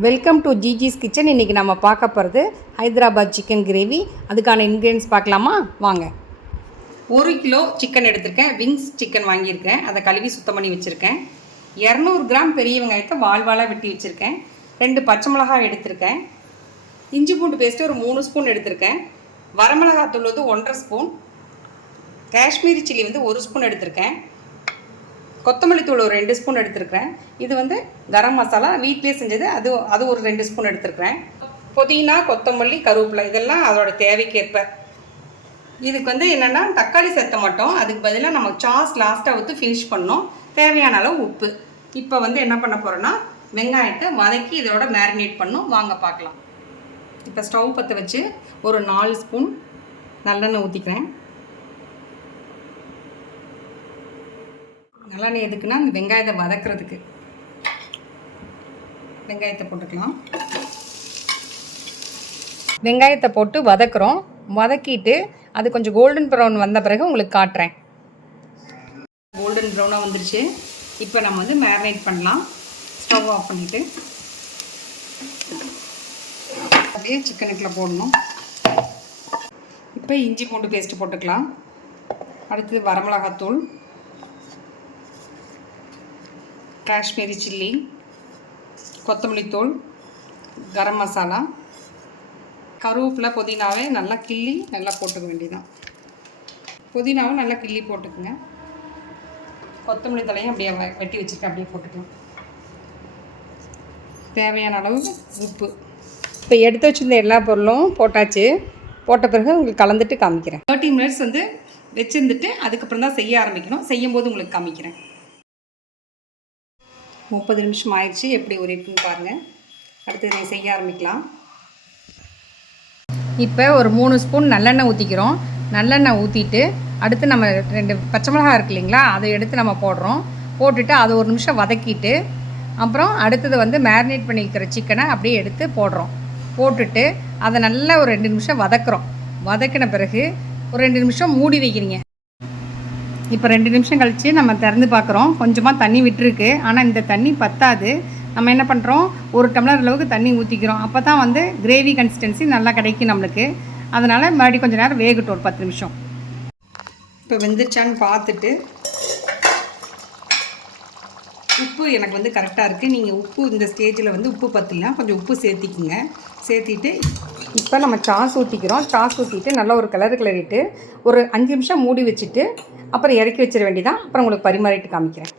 Welcome to ஜிஜிஸ் kitchen இன்றைக்கி நம்ம பார்க்க போகிறது ஹைதராபாத் சிக்கன் கிரேவி அதுக்கான இன்க்ரீடியன்ஸ் பார்க்கலாமா? வாங்க. ஒரு கிலோ சிக்கன் எடுத்திருக்கேன். விங்ஸ் சிக்கன் வாங்கியிருக்கேன். அதை கழுவி சுத்தம் பண்ணி வச்சுருக்கேன். இரநூறு கிராம் பெரிய வெங்காயத்தை வால் வெட்டி வச்சுருக்கேன். ரெண்டு பச்சை மிளகாய் எடுத்திருக்கேன். இஞ்சி பூண்டு பேஸ்ட்டு ஒரு மூணு ஸ்பூன் எடுத்திருக்கேன். வரமிளகாத்தூள் வந்து ஒன்றரை ஸ்பூன் காஷ்மீரி சில்லி வந்து ஒரு ஸ்பூன் எடுத்திருக்கேன். கொத்தமல்லி தூள் ஒரு ரெண்டு ஸ்பூன் எடுத்துருக்கிறேன். இது வந்து கரம் மசாலா வீட்லேயே செஞ்சது. அது அது ஒரு ரெண்டு ஸ்பூன் எடுத்துருக்கிறேன். புதினா கொத்தமல்லி கருவேப்பிலை இதெல்லாம் அதோட தேவைக்கேற்ப. இதுக்கு வந்து என்னென்னா தக்காளி சேர்த்த மாட்டோம். அதுக்கு பதிலாக நம்ம சாஸ் லாஸ்ட்டாக ஊற்றி ஃபினிஷ் பண்ணோம். தேவையான அளவு உப்பு. இப்போ வந்து என்ன பண்ண போகிறோன்னா வெங்காயத்தை வதக்கி இதோட மேரினேட் பண்ணும். வாங்க பார்க்கலாம் இப்போ ஸ்டவ் பற்ற வச்சு ஒரு நாலு ஸ்பூன் நல்லெண்ணெய் ஊற்றிக்கிறேன் நல்லெண்ணெய் எதுக்குன்னா அந்த வெங்காயத்தை வதக்குறதுக்கு. வெங்காயத்தை போட்டுக்கலாம். வெங்காயத்தை போட்டு வதக்குறோம். வதக்கிட்டு அது கொஞ்சம் கோல்டன் ப்ரௌன் வந்த பிறகு உங்களுக்கு காட்டுறேன். கோல்டன் ப்ரௌனாக வந்துருச்சு. இப்போ நம்ம வந்து மேரினேட் பண்ணலாம். ஸ்டவ் ஆஃப் பண்ணிவிட்டு அப்படியே சிக்கனுக்குள்ள போடணும். இப்போ இஞ்சி பூண்டு பேஸ்ட்டு போட்டுக்கலாம். அடுத்தது வரமிளகாத்தூள். காஷ்மீரி சில்லி கொத்தமல்லி தூள் கரம் மசாலா கருவேப்பிலை புதினாவே நல்லா கிள்ளி நல்லா போட்டுக்க வேண்டியதான் புதினாவும் நல்லா கிள்ளி போட்டுக்குங்க. கொத்தமல்லி தலையும் அப்படியே வ- வெட்டி வச்சுருக்கேன் அப்படியே போட்டுக்கலாம். தேவையான அளவு உப்பு. இப்போ எடுத்து வச்சிருந்த எல்லா பொருளும் போட்டாச்சு. போட்ட பிறகு உங்களுக்கு கலந்துட்டு காமிக்கிறேன். தேர்ட்டி மினிட்ஸ் வந்து வச்சுருந்துட்டு அதுக்கப்புறம் தான் செய்ய ஆரம்பிக்கணும். செய்யும்போது உங்களுக்கு காமிக்கிறேன். முப்பது நிமிஷம் ஆயிடுச்சு. எப்படி உரிப்புன்னு பாருங்கள் அடுத்து இதை செய்ய ஆரம்பிக்கலாம். இப்போ ஒரு மூணு ஸ்பூன் நல்லெண்ணெய் ஊற்றிக்கிறோம் நல்லெண்ணெய் ஊற்றிட்டு அடுத்து நம்ம ரெண்டு பச்சை மிளகாய் இருக்கு இல்லைங்களா அதை எடுத்து நம்ம போடுறோம். போட்டுட்டு அதை ஒரு நிமிஷம் வதக்கிட்டு அப்புறம் அடுத்தது வந்து மேரினேட் பண்ணிக்கிற சிக்கனை அப்படியே எடுத்து போடுறோம். போட்டுட்டு அதை நல்லா ஒரு ரெண்டு நிமிஷம் வதக்குறோம். வதக்கின பிறகு ஒரு ரெண்டு நிமிஷம் மூடி வைக்கிறீங்க. இப்போ ரெண்டு நிமிஷம் கழித்து நம்ம திறந்து பார்க்குறோம். கொஞ்சமாக தண்ணி விட்டுருக்கு. ஆனால் இந்த தண்ணி பத்தாது. நம்ம என்ன பண்ணுறோம் ஒரு டம்ளர் அளவுக்கு தண்ணி ஊற்றிக்கிறோம் அப்போ தான் வந்து கிரேவி கன்சிஸ்டன்சி நல்லா கிடைக்கும் நம்மளுக்கு. அதனால் மறுபடியும் கொஞ்சம் நேரம் வேகட்டும் ஒரு பத்து நிமிஷம். இப்போ வெந்துருச்சான்னு பார்த்துட்டு உப்பு எனக்கு வந்து கரெக்டாக இருக்குது நீங்கள் உப்பு இந்த ஸ்டேஜில் வந்து உப்பு பற்றிலாம் கொஞ்சம் உப்பு சேர்த்திக்குங்க. சேர்த்திட்டு இப்போ நம்ம சாஸ் ஊற்றிக்கிறோம் சாஸ் ஊற்றிட்டு நல்லா ஒரு கலர் கிளறிட்டு ஒரு அஞ்சு நிமிஷம் மூடி வச்சுட்டு அப்புறம் இறக்கி வச்சிட வேண்டியதான் அப்புறம் உங்களுக்கு பரிமாறிட்டு காமிக்கிறேன்.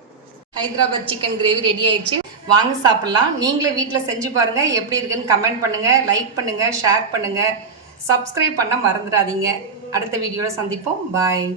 ஹைதராபாத் சிக்கன் கிரேவி ரெடி ஆயிடுச்சு. வாங்க சாப்பிட்லாம். நீங்களே வீட்டில் செஞ்சு பாருங்கள் எப்படி இருக்குன்னு கமெண்ட் பண்ணுங்கள் லைக் பண்ணுங்கள் ஷேர் பண்ணுங்கள் சப்ஸ்கிரைப் பண்ண மறந்துடாதீங்க. அடுத்த வீடியோவில் சந்திப்போம். பாய்.